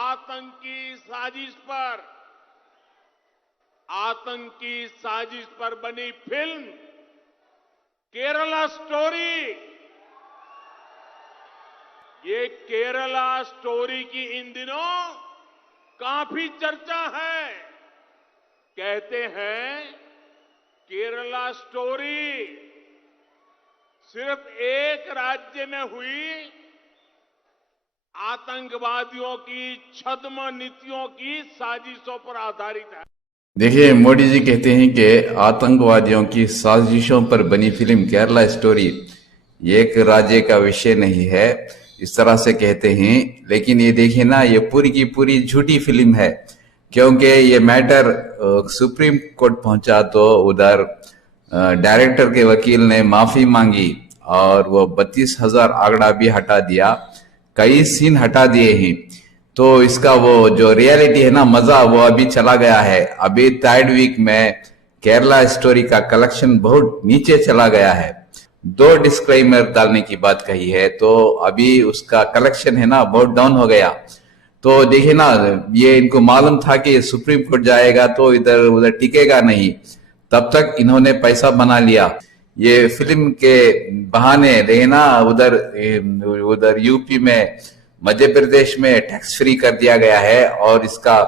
आतंकी साजिश पर बनी फिल्म केरला स्टोरी, ये केरला स्टोरी की इन दिनों काफी चर्चा है। कहते हैं केरला स्टोरी सिर्फ एक राज्य में हुई आतंकवादियों की छद्म नीतियों की साजिशों पर आधारित है। देखिए, मोदी जी कहते हैं कि आतंकवादियों की साजिशों पर बनी फिल्म केरला स्टोरी ये एक राज्य का विषय नहीं है, इस तरह से कहते हैं। लेकिन ये देखिए ना, ये पूरी की पूरी झूठी फिल्म है, क्योंकि ये मैटर सुप्रीम कोर्ट पहुंचा तो उधर डायरेक्टर के वकील ने माफी मांगी और वो 32,000 आंकड़ा भी हटा दिया, कई सीन हटा दिए हैं। तो इसका वो जो रियलिटी है ना, मजा वो अभी चला गया है। अभी थर्ड वीक में केरला स्टोरी का कलेक्शन बहुत नीचे चला गया है। 2 डिस्क्लेमर डालने की बात कही है, तो अभी उसका कलेक्शन है ना बहुत डाउन हो गया। तो देखिए ना, ये इनको मालूम था कि सुप्रीम कोर्ट जाएगा तो इधर उधर टिकेगा नहीं, तब तक इन्होंने पैसा बना लिया। ये फिल्म के बहाने रहे ना, उधर यूपी में, मध्य प्रदेश में टैक्स फ्री कर दिया गया है, और इसका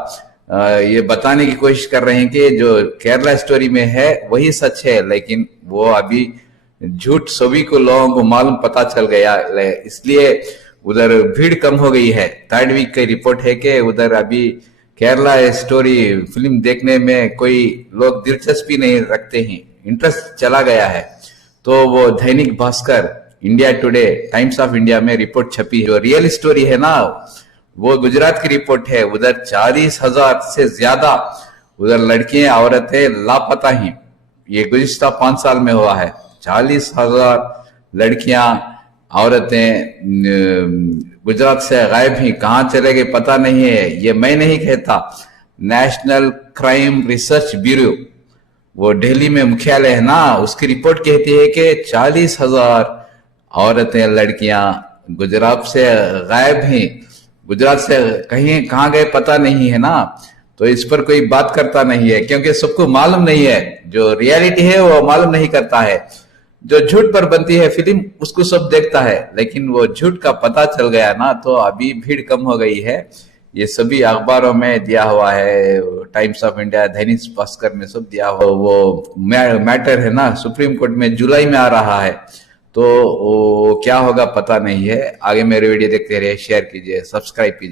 ये बताने की कोशिश कर रहे हैं कि जो केरला स्टोरी में है वही सच है। लेकिन वो अभी झूठ सभी को, लोगों को मालूम पता चल गया, इसलिए उधर भीड़ कम हो गई है। थर्ड वीक की रिपोर्ट है कि उधर अभी केरला स्टोरी फिल्म देखने में कोई लोग दिलचस्पी नहीं रखते हैं, इंटरेस्ट चला गया है। तो वो Dainik Bhaskar, India today, times of India में रिपोर्ट छपी है। जो रियल स्टोरी है ना, वो गुजरात की रिपोर्ट है। उधर 40,000 से ज्यादा उधर लड़कियां, औरतें लापता हैं। ये गुज़िश्ता 5 साल में हुआ है। 40,000 लड़कियां, औरतें गुजरात से गायब हैं, कहां चले गए पता नहीं है। ये मैं नहीं कहता, नेशनल क्राइम रिसर्च ब्यूरो, वो दिल्ली में मुख्यालय है ना, उसकी रिपोर्ट कहती है कि 40,000 औरतें, लड़कियां गुजरात से गायब हैं। गुजरात से कहां गए पता नहीं है ना। तो इस पर कोई बात करता नहीं है, क्योंकि सबको मालूम नहीं है। जो रियलिटी है वो मालूम नहीं करता है। जो झूठ पर बनती है फिल्म उसको सब देखता है, लेकिन वो झूठ का पता चल गया ना, तो अभी भीड़ कम हो गई है। ये सभी अखबारों में दिया हुआ है, times of India, Dainik Bhaskar में सब दिया हुआ। वो मैटर है ना, सुप्रीम कोर्ट में जुलाई में आ रहा है, तो वो क्या होगा पता नहीं है। आगे मेरे वीडियो देखते रहिए, शेयर कीजिए, सब्सक्राइब कीजिए।